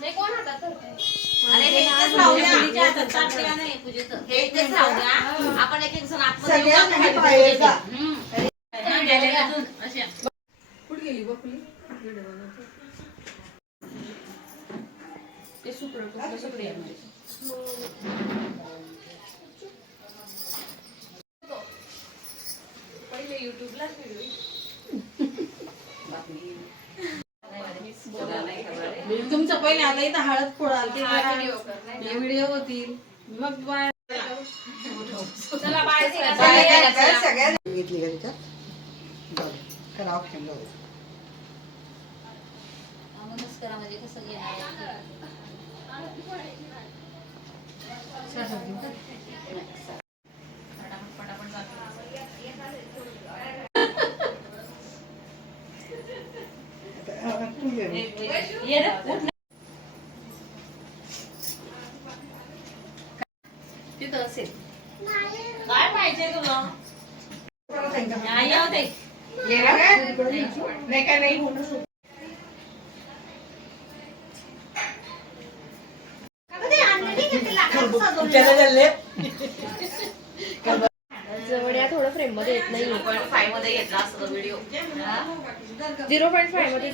नाही कोण हातात धरतंय? अरे हे इथेच राहू द्या. हे इथेच राहू द्या. आपण एक एक जण आतमध्ये येऊ सगळ्यांना आपण पाहायचा. हम्म. ते सुकडं कुठलं सुकडं आहे म्हणजे. पहिले युट्यूबला तुमचं पहिले आता इथं हळद फोडाल ते व्हिडिओ कर नाही व्हिडिओ होतील. मग बाय चला. बाय सगळ्यांना घेतली का त्याच्यात बरं तर ऑप्शन जाऊ नमस्कारामध्ये कसं घेणार? तिथं असेल. काय पाहिजे तुला? नाही येऊ दे. नाही काय जवळ थोडं फ्रेममध्ये येत नाही झिरो पॉईंट फाईव्हमध्ये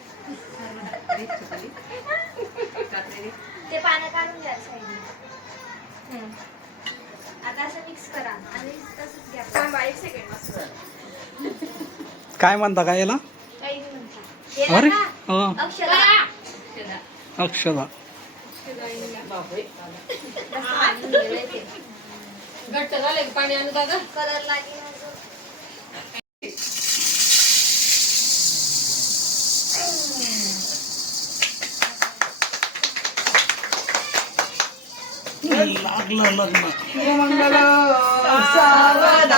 ते पानं काढून आता असं मिक्स करा आणि तसंच घ्या. थांबा, एक second मस्त. काय म्हणता काय याला? अरे? हा. अक्षरा अक्षदा. घट्ट झालंय का पाणी आणू दादा कलर लागेल. लागलं लग्न मंगल सावधान.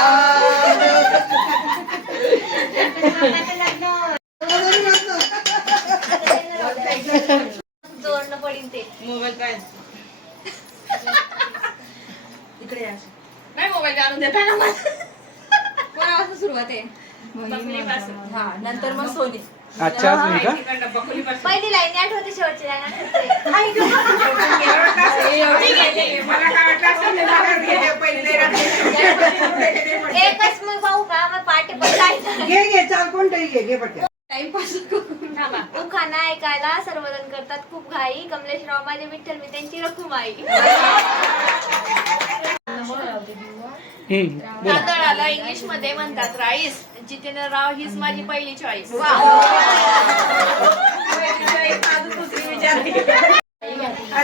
जोडणं पडीन ते मोबाईल काय इकडे. नाही मोबाईल आणून देता ना मला कोणापासून सुरुवात आहे हा नंतर मग सोनी. नाही का पहिली लाईन आठवते शेवटची लाईन आठवते एकच मग पाहू का? मग पाठी पण घे घे चाल कोणतंही घे घे पटकन. टाइमपास उखाणा ऐकायला सर्वजण करतात खूप घाई. कमलेशराव माझे विठ्ठल मी त्यांची रखुमाई. तांदळाला इंग्लिशमध्ये म्हणतात राईस. जितेंद्र राव हीच माझी पहिली चॉईस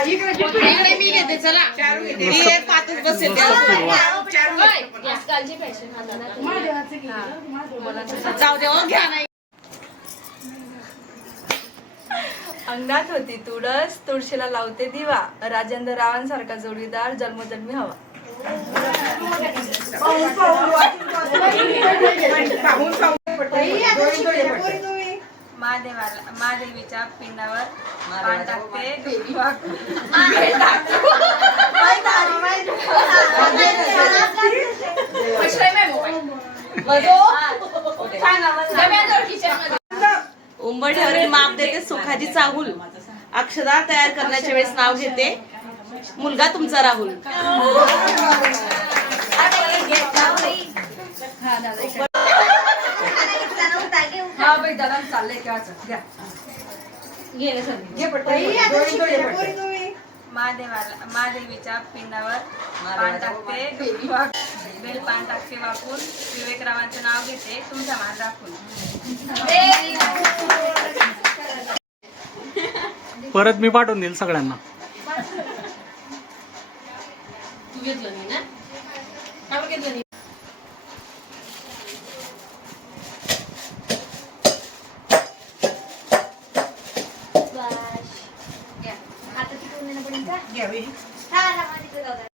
इकडे मी घेते चला. मी एक पातच बसेल. आजकालची फॅशन जाऊ दे हो, घ्या नाही. अंगणात होती तुळस तुळशीला लावते दिवा. राजेंद्र रावांसारखा जोडीदार जन्मजन्मी हवा. महादेवाला महादेवीच्या पिंडावर पान टाकते वाक- उंबरठ्यावरील माप देते सुखाची चाहूल. अक्षदा तयार करण्याच्या वेळेस नाव घेते. मुलगा तुमचा राहुल. हा बाई दादा चाललंय. महादेवाला महादेवीच्या पिंडावर पान टाकते. बेल पान टाकते वाकून. विवेकरावांचं नाव घेते. तुमचा मान राखून. परत मी पाठवून देईल सगळ्यांना. तू घेतलं नाही ना का बरं घेतलं नाही बस. घ्या. आता तिकडून येणं पडेल का? घ्यावी हा, हा, मग तिकडे जाऊ द्या.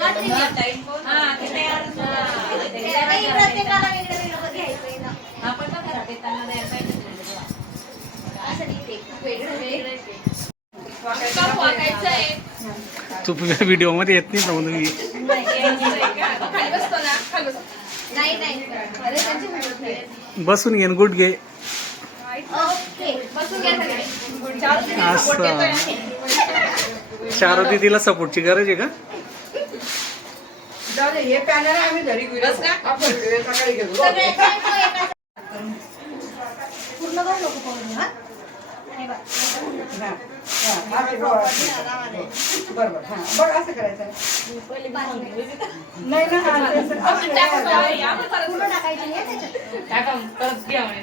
हा, ते घ्या. नाही, प्रत्येकाला वेगळं वेगळं घ्यायचंय ना. असं नाही ते. वेगळं वेगळं का वाकायचं आहे. तू व्हिडिओमध्ये येत नाही म्हणून मी. खाली बसतो ना खाली बसतो. नाही नाही. अरे त्यांची मेहनत नाही. बसून घेन गुड घे. ओके. बसून घ्या सगळे चार दिवस support असं. देतोय आम्ही. चार दीदीला सपोर्टची गरज आहे का? जाऊ दे हे पॅनल आम्ही घरी घेऊ बस का? आपण व्हिडिओ सकाळी घेऊ पूर्ण करू नको हा? नाही बा. हा, हा, असं बरोबर. बरोबर हा बघ असं करायचं नाही ना हा, असं- टाकायची नाही त्याच्यात टाका, परत घ्या म्हणे.